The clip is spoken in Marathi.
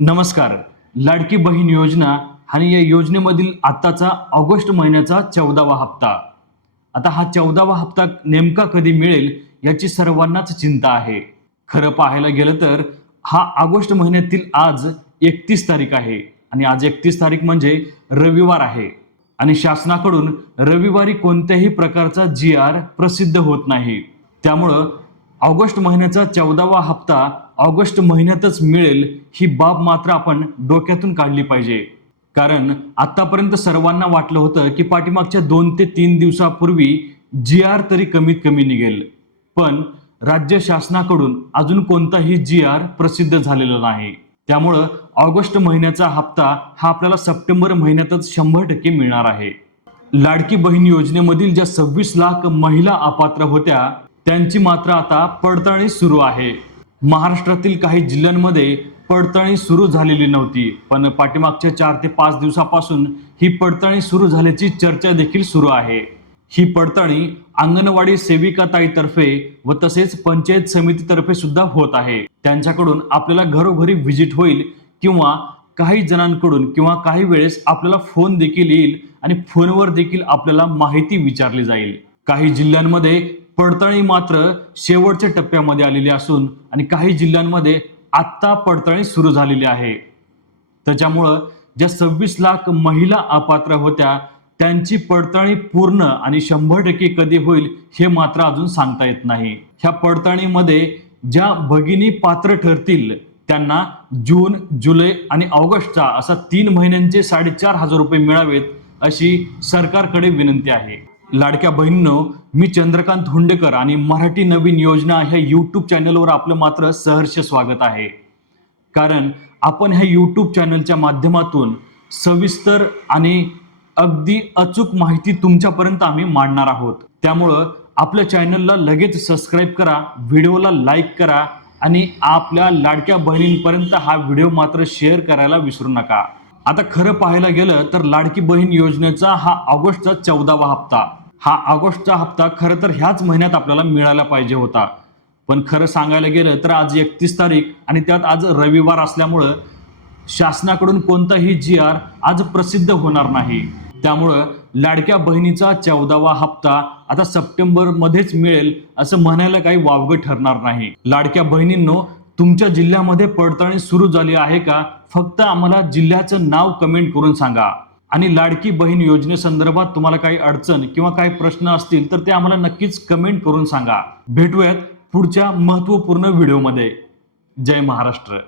नमस्कार. लाडकी बहीण योजना आणि या योजनेमधील आत्ताचा ऑगस्ट महिन्याचा चौदावा हप्ता. आता हा चौदावा हप्ता नेमका कधी मिळेल याची सर्वांनाच चिंता आहे. खरं पाहायला गेलं तर हा ऑगस्ट महिन्यातील आज एकतीस तारीख आहे आणि आज एकतीस तारीख म्हणजे रविवार आहे. आणि शासनाकडून रविवारी कोणत्याही प्रकारचा जी आर प्रसिद्ध होत नाही. त्यामुळं ऑगस्ट महिन्याचा चौदावा हप्ता ऑगस्ट महिन्यातच मिळेल ही बाब मात्र आपण डोक्यातून काढली पाहिजे. कारण आतापर्यंत सर्वांना वाटलं होतं की पाठीमागच्या दोन ते तीन दिवसापूर्वी जी आर तरी कमीत कमी निघेल. पण राज्य शासनाकडून अजून कोणताही जी आर प्रसिद्ध झालेला नाही. त्यामुळं ऑगस्ट महिन्याचा हप्ता हा आपल्याला सप्टेंबर महिन्यातच शंभर टक्के मिळणार आहे. लाडकी बहीण योजनेमधील ज्या सव्वीस लाख महिला अपात्र होत्या त्यांची मात्र आता पडताळणी सुरू आहे. महाराष्ट्रातील काही जिल्ह्यांमध्ये पडताळणी सुरू झालेली नव्हती. पण पाठीमागच्या चार ते पाच दिवसापासून ही पडताळणी सुरू झाल्याची चर्चा देखील सुरू आहे. ही पडताळणी अंगणवाडी सेविकाताईतर्फे व तसेच पंचायत समितीतर्फे सुद्धा होत आहे. त्यांच्याकडून आपल्याला घरोघरी व्हिजिट होईल किंवा काही जणांकडून किंवा काही वेळेस आपल्याला फोन देखील येईल आणि फोनवर देखील आपल्याला माहिती विचारली जाईल. काही जिल्ह्यांमध्ये पडताळणी मात्र शेवटच्या टप्प्यामध्ये आलेली असून आणि काही जिल्ह्यांमध्ये आत्ता पडताळणी सुरू झालेली आहे. त्याच्यामुळं ज्या सव्वीस लाख महिला अपात्र होत्या त्यांची पडताळणी पूर्ण आणि शंभर टक्के कधी होईल हे मात्र अजून सांगता येत नाही. ह्या पडताळणीमध्ये ज्या भगिनी पात्र ठरतील त्यांना जून जुलै आणि ऑगस्टचा असा तीन महिन्यांचे साडेचार हजार रुपये मिळावेत अशी सरकारकडे विनंती आहे. लाडक्या बहिणीनं मी चंद्रकांत हुंडेकर आणि मराठी नवीन योजना ह्या यूट्यूब चॅनलवर आपलं मात्र सहर्ष स्वागत आहे. कारण आपण ह्या यूट्यूब चॅनलच्या माध्यमातून सविस्तर आणि अगदी अचूक माहिती तुमच्यापर्यंत आम्ही मांडणार आहोत. त्यामुळं आपल्या चॅनलला लगेच सबस्क्राईब करा व्हिडिओला लाईक करा आणि आपल्या लाडक्या बहिणींपर्यंत हा व्हिडिओ मात्र शेअर करायला विसरू नका. आता खरं पाहायला गेलं तर लाडकी बहीण योजनेचा हा ऑगस्टचा चौदावा हप्ता. हा ऑगस्टचा हप्ता खरं तर ह्याच महिन्यात आपल्याला मिळायला पाहिजे होता. पण खरं सांगायला गेलं तर आज एकतीस तारीख आणि त्यात आज रविवार असल्यामुळं शासनाकडून कोणताही जी आर आज प्रसिद्ध होणार नाही. त्यामुळं लाडक्या बहिणीचा चौदावा हप्ता आता सप्टेंबर मध्येच मिळेल असं म्हणायला काही वावगं ठरणार नाही. लाडक्या बहिणींनो तुमच्या जिल्ह्यामध्ये पडताळणी सुरू झाली आहे का? फक्त आम्हाला जिल्ह्याचं नाव कमेंट करून सांगा. आणि लाडकी बहीण योजनेसंदर्भात तुम्हाला काही अडचण किंवा काही प्रश्न असतील तर ते आम्हाला नक्कीच कमेंट करून सांगा. भेटूयात पुढच्या महत्त्वपूर्ण व्हिडिओमध्ये जय महाराष्ट्र.